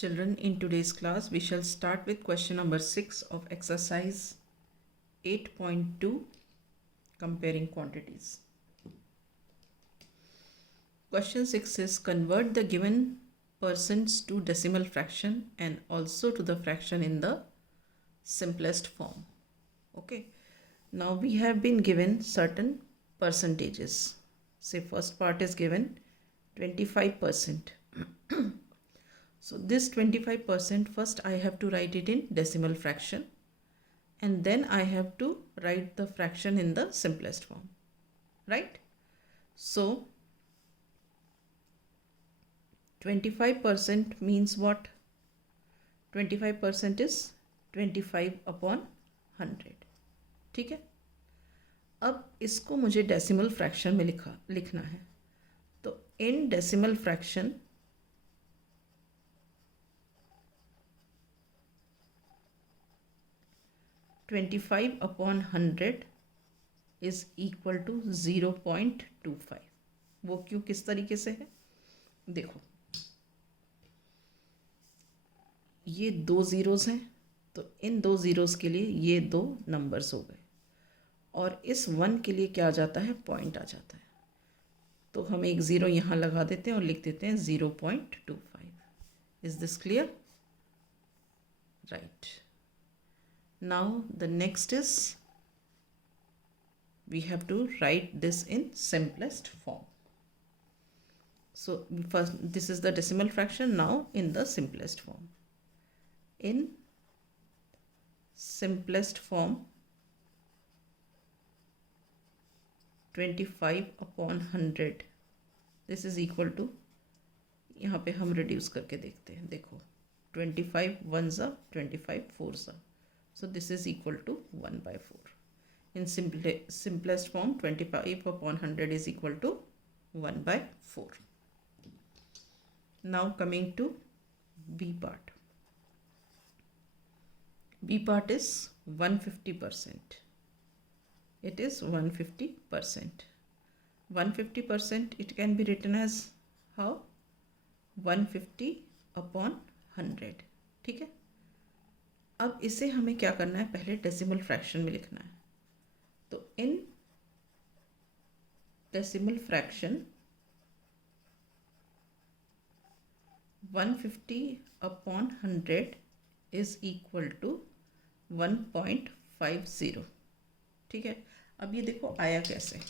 Children, in today's class, we shall start with question number 6 of exercise 8.2, comparing quantities. Question 6 is convert the given percents to decimal fraction and also to the fraction in the simplest form. Okay. Now we have been given certain percentages. Say first part is given 25%. So this 25%, first I have to write it in decimal fraction and then I have to write the fraction in the simplest form, right? So 25% means what? 25% is 25 upon 100. ठीक है, अब इसको मुझे decimal fraction में लिखना है. तो in decimal fraction 25 upon 100 is equal to 0.25. वो क्यों, किस तरीके से है देखो, ये दो ज़ीरोज़ हैं तो इन दो ज़ीरोज़ के लिए ये दो नंबर्स हो गए और इस 1 के लिए क्या आ जाता है, पॉइंट आ जाता है. तो हम एक ज़ीरो यहाँ लगा देते हैं और लिख देते हैं 0.25. Is this clear? Right. Now the next is we have to write this in simplest form. So first this is the decimal fraction, now in the simplest form. In simplest form 25 upon 100 this is equal to, यहाँ पे हम reduce करके देखते हैं. देखो 25 1s are 25 4s are. So this is equal to 1 by 4. In simplest form 25 upon 100 is equal to 1 by 4. Now coming to B part. B part is 150%. It is 150%. 150% it can be written as how? 150 upon 100. ठीक है. अब इसे हमें क्या करना है, पहले decimal fraction में लिखना है. तो in decimal fraction 150 upon 100 is equal to 1.50. ठीक है. अब ये देखो आया कैसे,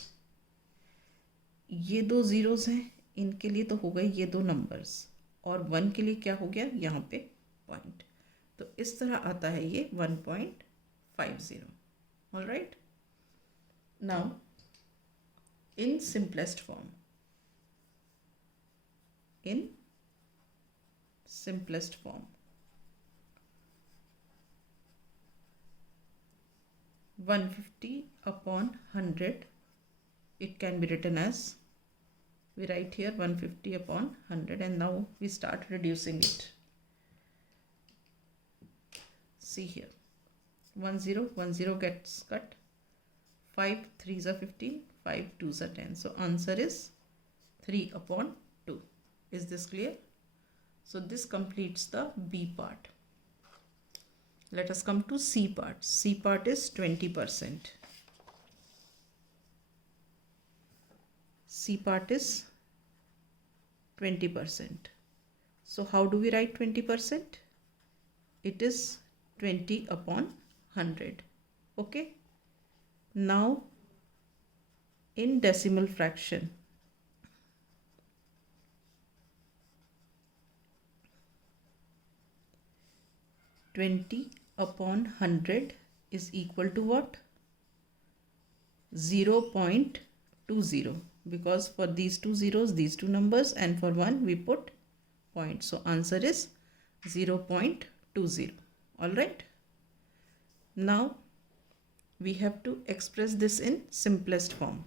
ये दो ज़ीरोज़ हैं, इनके लिए तो हो गए ये दो नंबर्स और 1 के लिए क्या हो गया, यहाँ पे पॉइंट. तो इस तरह आता है ये 1.50. All right. Now in simplest form, in simplest form 150 upon 100 it can be written as, we write here 150 upon 100 and now we start reducing it. See here 10 gets cut, 5 3s are 15, 5 2s are 10. So answer is 3 upon 2. Is this clear? So this completes the B part. Let us come to C part. C part is 20%. C part is 20%. So how do we write 20%? It is 20 upon 100. Okay. Now in decimal fraction 20 upon 100 is equal to what? 0.20, because for these two zeros these two numbers and for one we put point. So answer is 0.20. All right. Now we have to express this in simplest form.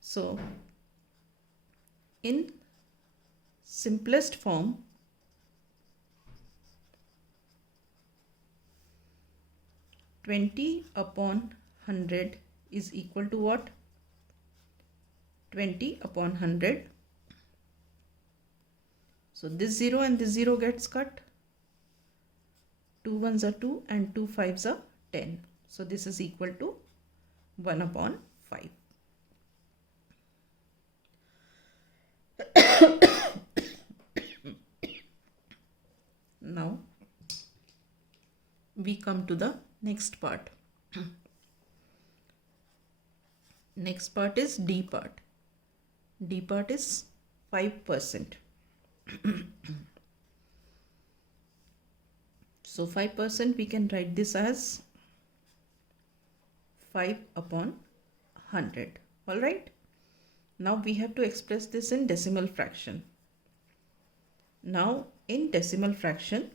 So in simplest form 20 upon 100 is equal to what? 20 upon 100 So this 0 and this 0 gets cut. 2 ones are 2 and 2 fives are 10. So this is equal to 1 upon 5. Now we come to the next part. Next part is D part. D part is 5%. So 5% we can write this as 5 upon 100. Alright. Now we have to express this in decimal fraction. Now in decimal fraction,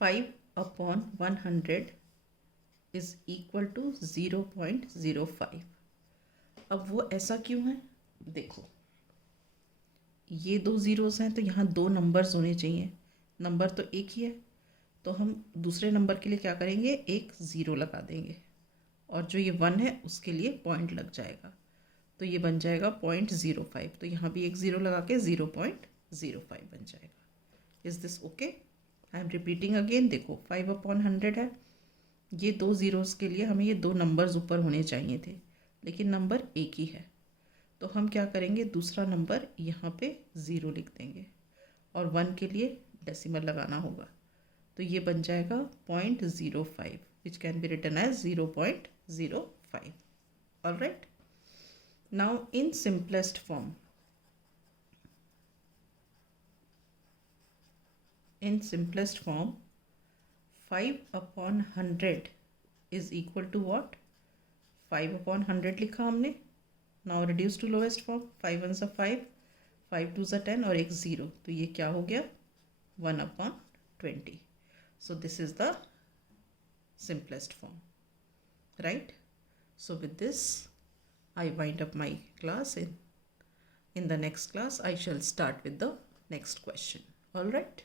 5 upon 100 is equal to 0.05. अब वो ऐसा क्यों है? देखो, ये दो zeros हैं तो यहाँ दो नंबर्स होने चाहिए. नंबर तो एक ही है, तो हम दूसरे नंबर के लिए क्या करेंगे, एक ज़ीरो लगा देंगे, और जो ये 1 है उसके लिए पॉइंट लग जाएगा, तो ये बन जाएगा 0.05. तो यहाँ भी एक ज़ीरो लगा के 0.05 बन जाएगा. Is this okay? I am repeating again. देखो 5 अपॉन 100 है, ये दो ज़ीरोज़ के लिए हमें ये दो नंबर्स ऊपर होने चाहिए थे, लेकिन नंबर एक ही है, तो हम क्या करेंगे, दूसरा नंबर यहाँ पे 0 लिख देंगे और 1 के लिए डेसिमल लगाना होगा, तो ये बन जाएगा 0.05, which can be written as 0.05. Alright. Now in simplest form, in simplest form, 5 upon 100 is equal to what? 5 upon 100 लिखा हमने. Now reduce to lowest form. 5 ones are 5, 5 twos are 10 और एक 0, तो ये क्या हो गया, 1 upon 20. So this is the simplest form, right? So with this I wind up my class. In the next class I shall start with the next question. All right.